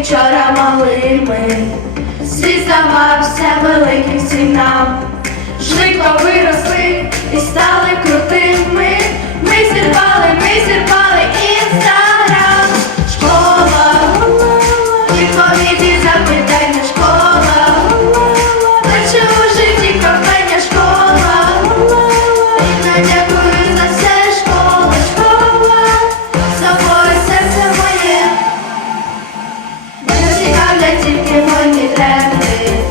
вчора малими, світ здавався великим всім нам, виросли і стали. Lecimy moje drewny